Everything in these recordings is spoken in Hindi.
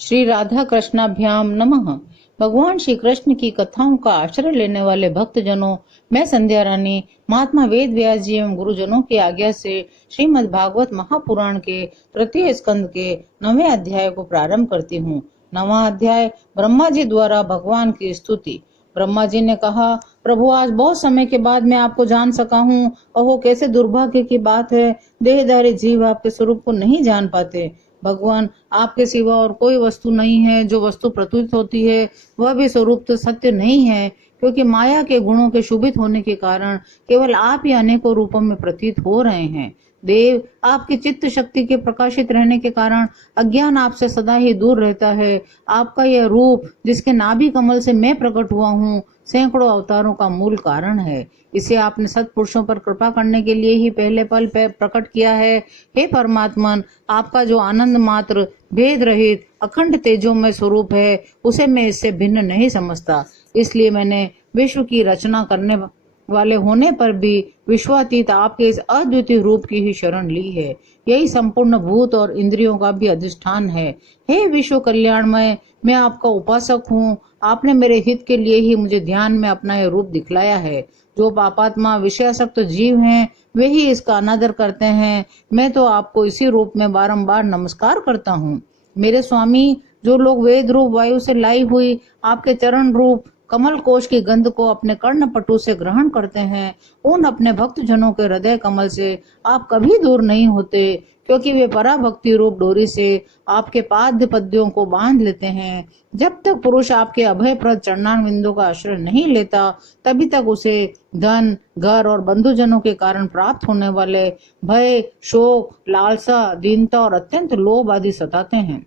श्री राधा कृष्णाभ्याम नमः। भगवान श्री कृष्ण की कथाओं का आश्रय लेने वाले भक्त जनों, मैं संध्या रानी महात्मा वेद व्यास जी एवं गुरुजनों की आज्ञा से श्रीमद् भागवत महापुराण के तृतीय स्कंद के 9वें अध्याय को प्रारंभ करती हूँ। 9वां अध्याय ब्रह्मा जी द्वारा भगवान की स्तुति। ब्रह्मा जी ने कहा, प्रभु आज बहुत समय के बाद मैं आपको जान सका हूँ। ओहो कैसे दुर्भाग्य की बात है, देहधारी जीव आपके स्वरूप को नहीं जान पाते। भगवान आपके सिवा और कोई वस्तु नहीं है, जो वस्तु प्रतीत होती है वह भी स्वरूप तो सत्य नहीं है, क्योंकि माया के गुणों के शुभित होने के कारण केवल आप ही अनेकों रूपों में प्रतीत हो रहे हैं। देव, आपकी चित्त शक्ति के प्रकाशित रहने के कारण अज्ञान आपसे सदा ही दूर रहता है। आपका यह रूप, जिसके नाभि कमल से मैं प्रकट हुआ हूँ, सैकड़ों अवतारों का मूल कारण है। इसे आपने सत्पुरुषों पर कृपा करने के लिए ही पहले पल प्रकट किया है। हे परमात्मन, आपका जो आनंद मात्र भेद रहित अखंड तेजोमय स्वरूप है, उसे मैं इससे भिन्न नहीं समझता। इसलिए मैंने विश्व की रचना करने वाले होने पर भी विश्वातीत आपके इस अद्वितीय रूप की ही शरण ली है। यही संपूर्ण भूत और इंद्रियों का भी अधिष्ठान है। हे विश्व कल्याणमय, मैं आपका उपासक हूँ। आपने मेरे हित के लिए ही मुझे ध्यान में अपना यह रूप दिखलाया है। जो पापात्मा विषयासक्त जीव हैं, वे ही इसका अनादर करते हैं। मैं तो आपको इसी रूप में बारंबार नमस्कार करता हूँ। मेरे स्वामी, जो लोग वेद रूप वायु से लाई हुई आपके चरण रूप कमल कोश की गंध को अपने कर्ण पटु से ग्रहण करते हैं, उन अपने भक्त जनों के हृदय कमल से आप कभी दूर नहीं होते, क्योंकि वे पराभक्ति रूप डोरी से आपके पाद्य पद्यों को बांध लेते हैं। जब तक पुरुष आपके अभयप्रद चरणारविंदों का आश्रय नहीं लेता, तभी तक उसे धन, घर और बंधुजनों के कारण प्राप्त होने वाले भय, शोक, लालसा, दीनता और अत्यंत लोभ आदि सताते हैं,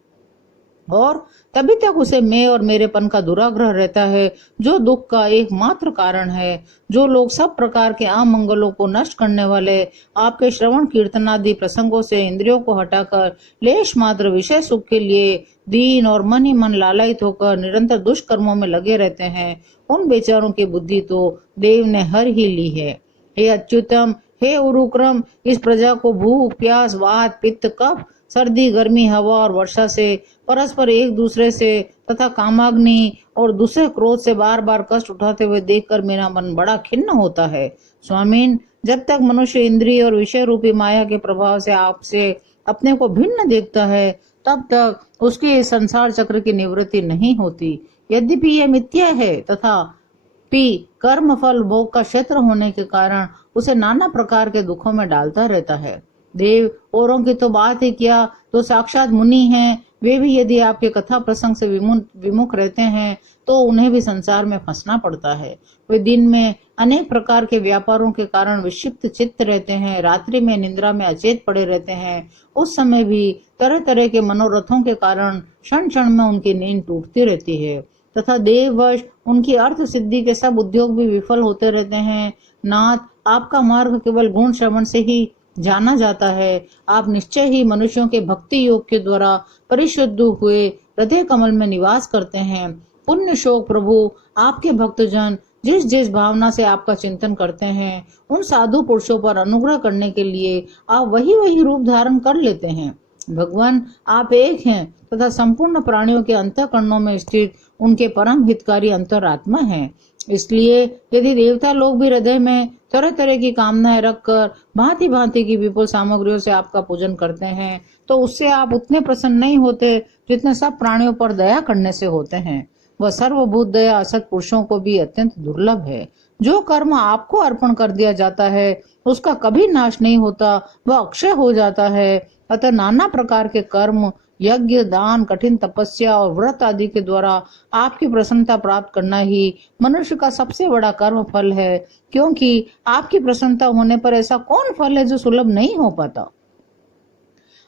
और तभी तक उसे मैं और मेरेपन का दुराग्रह रहता है, जो दुख का एकमात्र कारण है। जो लोग सब प्रकार के अमंगलों को नष्ट करने वाले आपके श्रवण कीर्तन आदि प्रसंगों से इंद्रियों को हटाकर लेश मात्र विषय सुख के लिए दीन और मन ही मन लालयित होकर निरंतर दुष्कर्मों में लगे रहते हैं, उन बेचारों की बुद्धि तो देव ने हर ही ली है। हे अच्युतम, हे उरुक्रम, इस प्रजा को भूख, प्यास, वात, पित्त, कफ, सर्दी, गर्मी, हवा और वर्षा से परस्पर एक दूसरे से तथा कामाग्नि और दूसरे क्रोध से बार बार कष्ट उठाते हुए देखकर मेरा मन बड़ा खिन्न होता है। स्वामीन, जब तक मनुष्य इंद्रिय और विषय रूपी माया के प्रभाव से आपसे अपने को भिन्न देखता है, तब तक उसके इस संसार चक्र की निवृत्ति नहीं होती। यद्यपि यह मिथ्या है तथा कर्म फल भोग का क्षेत्र होने के कारण उसे नाना प्रकार के दुखों में डालता रहता है। देव, औरों की तो बात ही क्या, तो साक्षात मुनि हैं, वे भी यदि आपके कथा प्रसंग से विमुख रहते हैं तो उन्हें भी संसार में फंसना पड़ता है। वे दिन में अनेक प्रकार के व्यापारों के कारण विक्षिप्त चित्त रहते हैं, रात्रि में निद्रा में अचेत पड़े रहते हैं। उस समय भी तरह तरह के मनोरथों के कारण क्षण क्षण में उनकी नींद टूटती रहती है, तथा देववश उनकी अर्थ सिद्धि के सब उद्योग भी विफल होते रहते हैं। नाथ, आपका मार्ग केवल गुण श्रवण से ही जाना जाता है। आप निश्चय ही मनुष्यों के भक्ति योग के द्वारा परिशुद्ध हुए हृदय कमल में निवास करते हैं। पुण्य शोक प्रभु, आपके भक्तजन जिस जिस भावना से आपका चिंतन करते हैं, उन साधु पुरुषों पर अनुग्रह करने के लिए आप वही वही रूप धारण कर लेते हैं। भगवान, आप एक हैं तथा संपूर्ण प्राणियों के अंतःकरणों में स्थित उनके परम हितकारी अंतरात्मा हैं। इसलिए यदि देवता लोग भी हृदय में तरह तरह की कामनाएं रखकर भांति भांति की विपुल सामग्रियों से आपका पूजन करते हैं, तो उससे आप उतने प्रसन्न नहीं होते जितने सब प्राणियों पर दया करने से होते हैं। वह सर्वभूत दया असत पुरुषों को भी अत्यंत दुर्लभ है। जो कर्म आपको अर्पण कर दिया जाता है, उसका कभी नाश नहीं होता, वह अक्षय हो जाता है। अतः नाना प्रकार के कर्म, यज्ञ, दान, कठिन तपस्या और व्रत आदि के द्वारा आपकी प्रसन्नता प्राप्त करना ही मनुष्य का सबसे बड़ा कर्म फल है, क्योंकि आपकी प्रसन्नता होने पर ऐसा कौन फल है जो सुलभ नहीं हो पाता।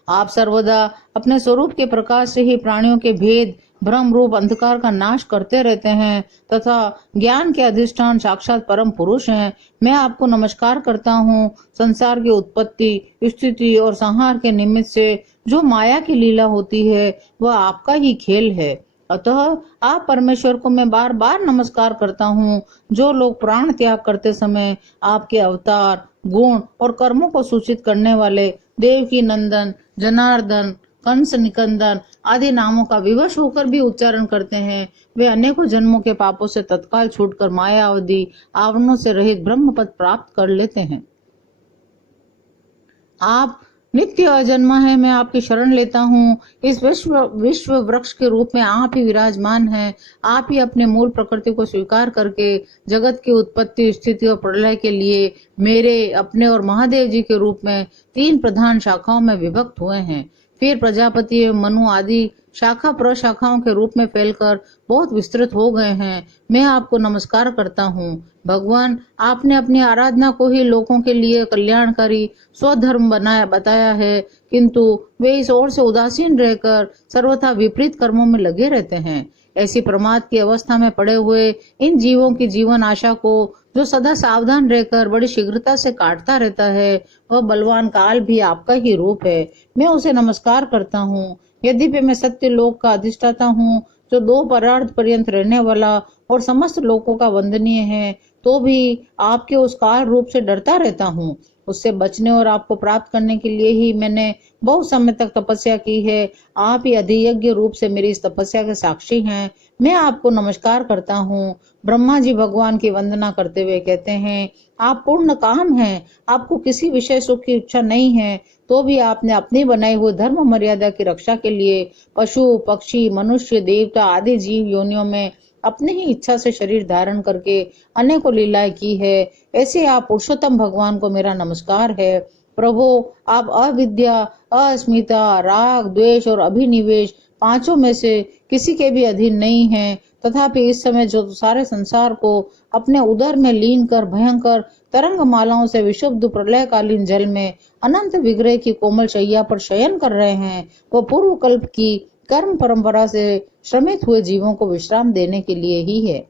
आप सर्वदा अपने स्वरूप के प्रकाश से ही प्राणियों के भेद, भ्रम रूप अंधकार का नाश करते रहते हैं तथा ज्ञान के अधिष्ठान साक्षात परम पुरुष हैं। मैं आपको नमस्कार करता हूँ। संसार की उत्पत्ति, स्थिति और संहार के निमित्त से जो माया की लीला होती है, वह आपका ही खेल है। अतः आप परमेश्वर को मैं बार बार नमस्कार करता हूँ। जो लोग प्राण त्याग करते समय आपके अवतार, गुण और कर्मों को सूचित करने वाले देवकी नंदन, जनार्दन, कंस निकंदन, आदि नामों का विवश होकर भी उच्चारण करते हैं, वे अनेकों जन्मों के पापों से तत्काल छूटकर मायावधी आवरणों से रहित ब्रह्म पद प्राप्त कर लेते हैं। आप नित्य अजन्मा है, मैं आपकी शरण लेता हूँ। इस विश्व वृक्ष के रूप में आप ही विराजमान हैं। आप ही अपने मूल प्रकृति को स्वीकार करके जगत की उत्पत्ति, स्थिति और प्रलय के लिए मेरे, अपने और महादेव जी के रूप में 3 प्रधान शाखाओं में विभक्त हुए हैं। फिर प्रजापति एवं मनु आदि शाखा प्रशाखाओं के रूप में फैलकर बहुत विस्तृत हो गए हैं। मैं आपको नमस्कार करता हूँ। भगवान, आपने अपनी आराधना को ही लोगों के लिए कल्याणकारी स्वधर्म बताया है, किंतु वे इस ओर से उदासीन रहकर सर्वथा विपरीत कर्मों में लगे रहते हैं। ऐसी प्रमाद की अवस्था में पड़े हुए इन जीवों की जीवन आशा को जो सदा सावधान रहकर बड़ी शीघ्रता से काटता रहता है, वह बलवान काल भी आपका ही रूप है। मैं उसे नमस्कार करता हूँ। यद्यपि मैं सत्य लोक का अधिष्ठाता हूँ, जो 2 परार्थ पर्यंत रहने वाला और समस्त लोकों का वंदनीय है, तो भी आपके उस काल रूप से डरता रहता हूँ। उससे बचने और आपको प्राप्त करने के लिए ही मैंने बहुत समय तक तपस्या की है। आप ही अधियज्ञ रूप से मेरी इस तपस्या के साक्षी हैं। मैं आपको नमस्कार करता हूँ। ब्रह्मा जी भगवान की वंदना करते हुए कहते हैं, आप पूर्ण काम हैं, आपको किसी विषय सुख की इच्छा नहीं है, तो भी आपने अपनी बनाई हुई धर्म मर्यादा की रक्षा के लिए पशु, पक्षी, मनुष्य, देवता आदि जीव योनियों में अपनी ही इच्छा से शरीर धारण करके अनेकों लीलाएं की है। ऐसे आप पुरुषोत्तम भगवान को मेरा नमस्कार है। प्रभु, आप अविद्या, अस्मिता, राग, द्वेष और अभिनिवेश 5 में से किसी के भी अधीन नहीं हैं। तथापि इस समय जो सारे संसार को अपने उदर में लीन कर भयंकर तरंग मालाओं से विशुद्ध प्रलयकालीन जल में अनंत विग्रह की कोमल शैया पर शयन कर रहे हैं, वह पूर्व कल्प की कर्म परंपरा से श्रमित हुए जीवों को विश्राम देने के लिए ही है।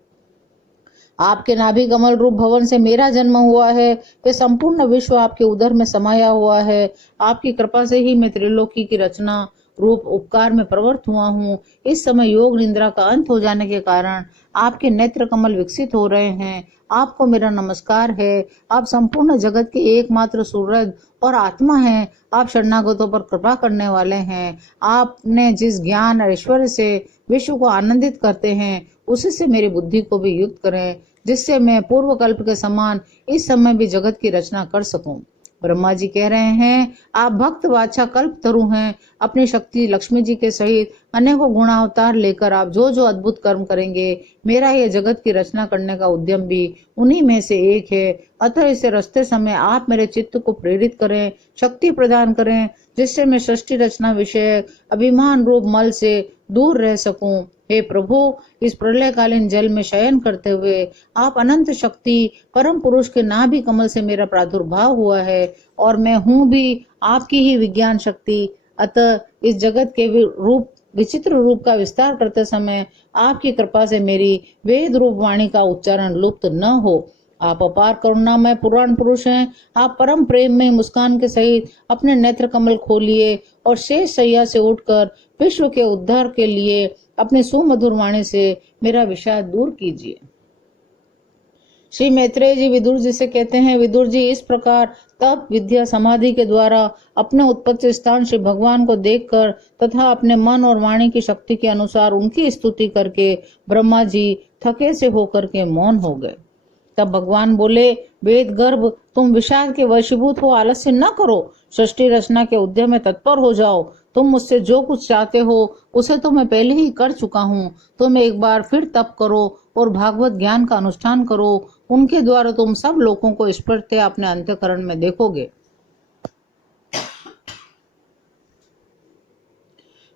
आपके नाभि कमल रूप भवन से मेरा जन्म हुआ है। ये संपूर्ण विश्व आपके उदर में समाया हुआ है। आपकी कृपा से ही मैं त्रिलोकी की रचना रूप उपकार में प्रवृत्त हुआ हूँ। इस समय योग निद्रा का अंत हो जाने के कारण आपके नेत्र कमल विकसित हो रहे हैं। आपको मेरा नमस्कार है। आप संपूर्ण जगत के एकमात्र सूरज और आत्मा हैं। आप शरणागतों पर कृपा करने वाले हैं। आपने जिस ज्ञान और ऐश्वर्य से विश्व को आनंदित करते हैं, उसी से मेरी बुद्धि को भी युक्त करें, जिससे मैं पूर्व कल्प के समान इस समय भी जगत की रचना कर सकूं। ब्रह्मा जी कह रहे हैं, आप भक्त वाचा कल्प तरु हैं। अपनी शक्ति लक्ष्मी जी के सहित अनेकों गुणावतार लेकर आप जो जो अद्भुत कर्म करेंगे, मेरा ये जगत की रचना करने का उद्यम भी उन्हीं में से एक है। अतः इसे रचते समय आप मेरे चित्त को प्रेरित करें, शक्ति प्रदान करें, जिससे मैं सृष्टि रचना विषय अभिमान रूप मल से दूर रह सकूं। हे प्रभु, इस प्रलयकालीन जल में शयन करते हुए आप अनंत शक्ति परम पुरुष के नाभि कमल से मेरा प्रादुर्भाव हुआ है और मैं हूँ भी आपकी ही विज्ञान शक्ति। अतः इस जगत के विचित्र रूप का विस्तार करते समय आपकी कृपा से मेरी वेद रूप वाणी का उच्चारण लुप्त न हो। आप अपार करुणामय पुराण पुरुष हैं। आप परम प्रेम में मुस्कान के सहित अपने नेत्र कमल खोलिए और शेष सैया से उठकर विश्व के उद्धार के लिए अपने सुमधुर वाणी से मेरा विषाद दूर कीजिए। श्री मैत्रेय जी विदुर जी से कहते हैं, विदुर जी, इस प्रकार तप विद्या समाधि के द्वारा अपने उत्पत्ति स्थान श्री भगवान को देखकर तथा अपने मन और वाणी की शक्ति के अनुसार उनकी स्तुति करके ब्रह्मा जी थके से होकर के मौन हो गए। तब भगवान बोले, वेद गर्भ, तुम विषाद के वशीभूत हो आलस्य न करो, सृष्टि रचना के उद्यम में तत्पर हो जाओ। तुम मुझसे जो कुछ चाहते हो उसे तो मैं पहले ही कर चुका हूँ। तुम एक बार फिर तप करो और भागवत ज्ञान का अनुष्ठान करो। उनके द्वारा तुम सब लोगों को स्पष्ट अपने अंतःकरण में देखोगे।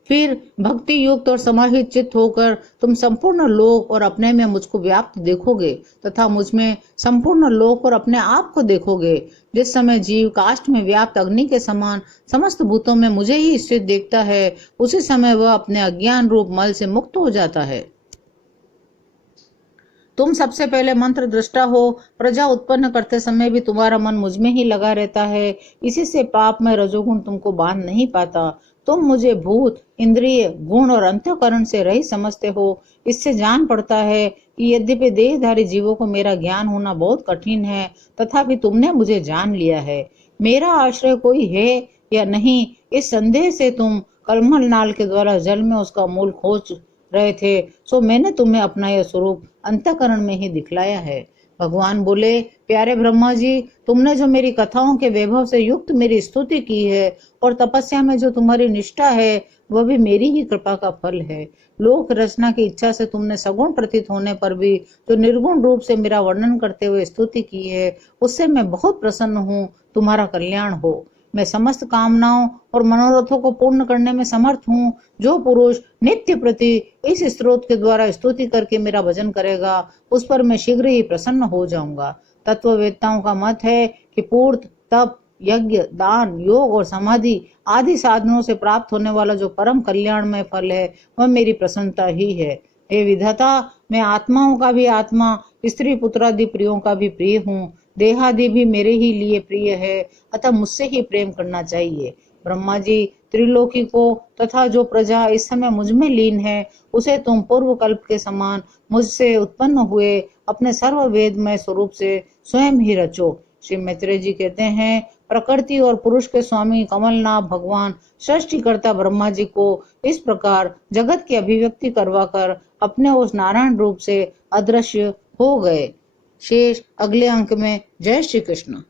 फिर भक्ति युक्त और समाहित चित्त होकर तुम संपूर्ण लोक और अपने में मुझको व्याप्त देखोगे तथा मुझ में संपूर्ण लोक और अपने आप को देखोगे। जिस समय जीव काष्ठ में व्याप्त अग्नि के समान समस्त भूतों में मुझे ही स्थित देखता है, उसी समय वह अपने अज्ञान रूप मल से मुक्त हो जाता है। तुम सबसे पहले मंत्र दृष्टा हो। प्रजा उत्पन्न करते समय भी तुम्हारा मन मुझ में ही लगा रहता है। इसी से पाप में रजोगुण तुमको बांध नहीं पाता। तुम मुझे भूत, इंद्रिय, गुण और अंतःकरण से रहित समझते हो। इससे जान पड़ता है कि यद्यपि देहधारी जीवों को मेरा ज्ञान होना बहुत कठिन है, तथापि तुमने मुझे जान लिया है। मेरा आश्रय कोई है या नहीं, इस संदेह से तुम कलमल नाल के द्वारा जल में उसका मूल खोज रहे थे, सो मैंने तुम्हें अपना यह स्वरूप अंतःकरण में ही दिखलाया है। भगवान बोले, प्यारे ब्रह्मा जी, तुमने जो मेरी कथाओं के वैभव से युक्त मेरी स्तुति की है और तपस्या में जो तुम्हारी निष्ठा है, वह भी मेरी ही कृपा का फल है। लोक रचना की इच्छा से तुमने सगुण प्रतीत होने पर भी जो निर्गुण रूप से मेरा वर्णन करते हुए स्तुति की है, उससे मैं बहुत प्रसन्न हूँ। तुम्हारा कल्याण हो। मैं समस्त कामनाओं और मनोरथों को पूर्ण करने में समर्थ हूँ। जो पुरुष नित्य प्रति इस स्रोत के द्वारा स्तुति करके मेरा भजन करेगा, उस पर मैं शीघ्र ही प्रसन्न हो जाऊंगा। तत्ववेत्ताओं का मत है कि पूर्त, तप, यज्ञ, दान, योग और समाधि आदि साधनों से प्राप्त होने वाला जो परम कल्याणमय फल है, वह मेरी प्रसन्नता ही है। हे विधाता, मैं आत्माओं का भी आत्मा, स्त्री पुत्रादि प्रियों का भी प्रिय हूँ। देहादि भी मेरे ही लिए प्रिय है, अतः मुझसे ही प्रेम करना चाहिए। ब्रह्मा जी, त्रिलोकी को तथा जो प्रजा इस समय मुझ में लीन है, उसे तुम पूर्व कल्प के समान मुझसे उत्पन्न हुए अपने सर्व वेदमय स्वरूप से स्वयं ही रचो। श्री मैत्रेय जी कहते हैं, प्रकृति और पुरुष के स्वामी कमलनाथ भगवान सृष्टिकर्ता ब्रह्मा जी को इस प्रकार जगत की अभिव्यक्ति करवाकर अपने उस नारायण रूप से अदृश्य हो गए। शेष अगले अंक में। जय श्री कृष्ण।